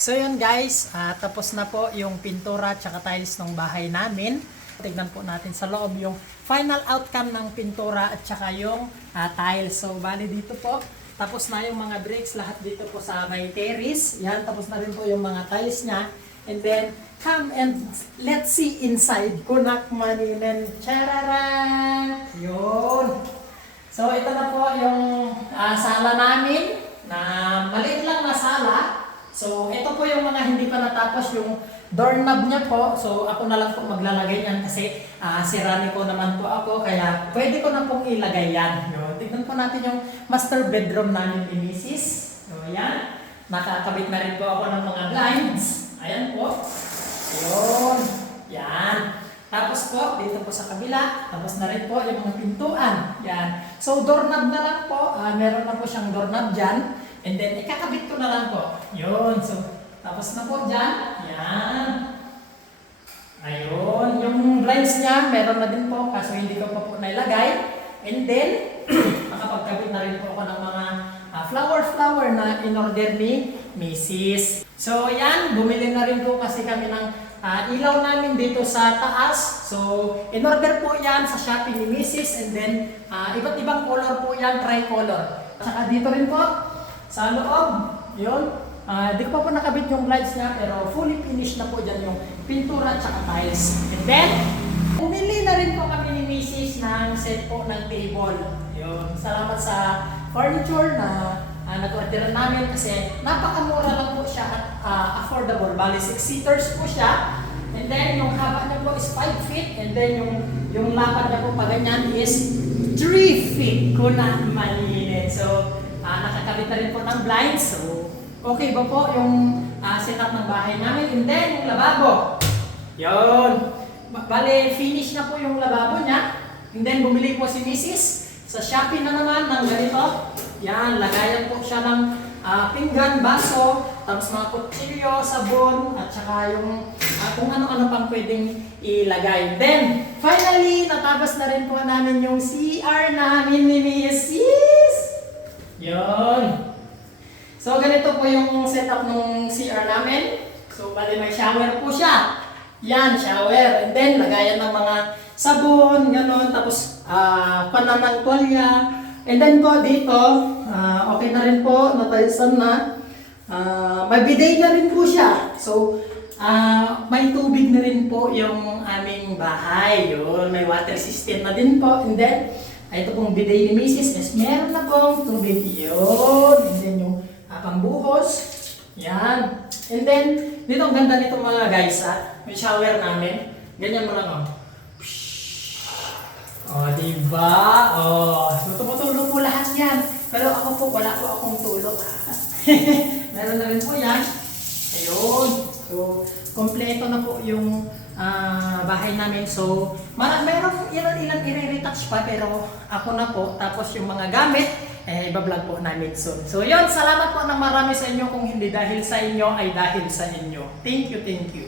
So yun guys, tapos na po yung pintura at tiles ng bahay namin. Tignan po natin sa loob yung final outcome ng pintura at saka yung tiles. So bali dito po, tapos na yung mga bricks, lahat dito po sa may terrace. Yan, tapos na rin po yung mga tiles niya. And then, come and let's see inside. Kunak maninen. Chararan! Yun. So ito na po yung sala namin na maliit lang na sala. So, ito po yung mga hindi pa natapos yung doorknob niya po. So, ako na lang po maglalagay yan kasi sirani ko naman po ako. Kaya, pwede ko na pong ilagay yan. Yun. Tignan po natin yung master bedroom namin ni Mrs. So, yan. Nakakabit na rin po ako ng mga blinds. Ayan po. Yun. Yan. Tapos po, dito po sa kabila, tapos na rin po yung mga pintuan. Yan. So, doorknob na lang po. Meron na po siyang doorknob dyan. And then, ikakabit ko na lang po. Yun. So, tapos na po dyan. Yan. Ayun. Yung blinds niya, meron na din po. Kaso hindi ko pa po nailagay. And then, makapagkabit na rin po ako ng mga flower na in-order ni Mrs. So, yan. Bumili na rin po kasi kami ng ilaw namin dito sa taas. So, in-order po yan sa Shopee ni Mrs. And then, iba't ibang color po yan, tricolor. At saka dito rin po, sa loob, yun. Di ko pa po nakabit yung lights niya, pero fully finished na po dyan yung pintura at saka tiles. And then, bumili na rin po kami ni Mrs. ng set po ng table. Yun. Salamat sa furniture na nag-order namin kasi napakamura lang po siya at affordable. Bali, 6-seaters po siya. And then, yung haba niya po is 5 feet. And then, yung lapad niya po pa ganyan is 3 feet. Kuna malinis. So, nakakabit na rin po ng blinds. So, okay ba po yung setup ng bahay namin? And then, yung lababo. Yun. Bale, finish na po yung lababo niya. And then, bumili po si Mrs. Sa Shopee na naman ng ganito. Yan, lagayan po siya ng pinggan, baso, tapos mga kutsilyo, sabon, at saka yung kung ano-ano pang pwedeng ilagay. Then, finally, natapos na rin po namin yung CR namin ni Mrs. Yun. So, ganito po yung setup ng CR namin. So, bali may shower po siya. Yan, shower. And then, lagayan ng mga sabon, gano'n. Tapos, panan ng tuwalya. And then po, dito, okay na rin po, natalisan na. May bidet na rin po siya. So, may tubig na rin po yung aming bahay. Yun, may water system na din po. And then, ito pong bidet ni Mrs. is meron na pong tubig yun. And then yung pambuhos. Yan. And then, dito ang ganda nito mga guys may shower namin. Ganyan mo lang diba? So tumutulog po lahat yan. Pero ako po, wala po akong tulog. Meron na rin po yan. Ayun. So, kompleto na po yung bahay namin. So, meron ilan i-retouch pa pero ako na po. Tapos yung mga gamit, ibablog po namin soon. So, yun. Salamat po ng marami sa inyo. Kung hindi dahil sa inyo, ay dahil sa inyo. Thank you, thank you.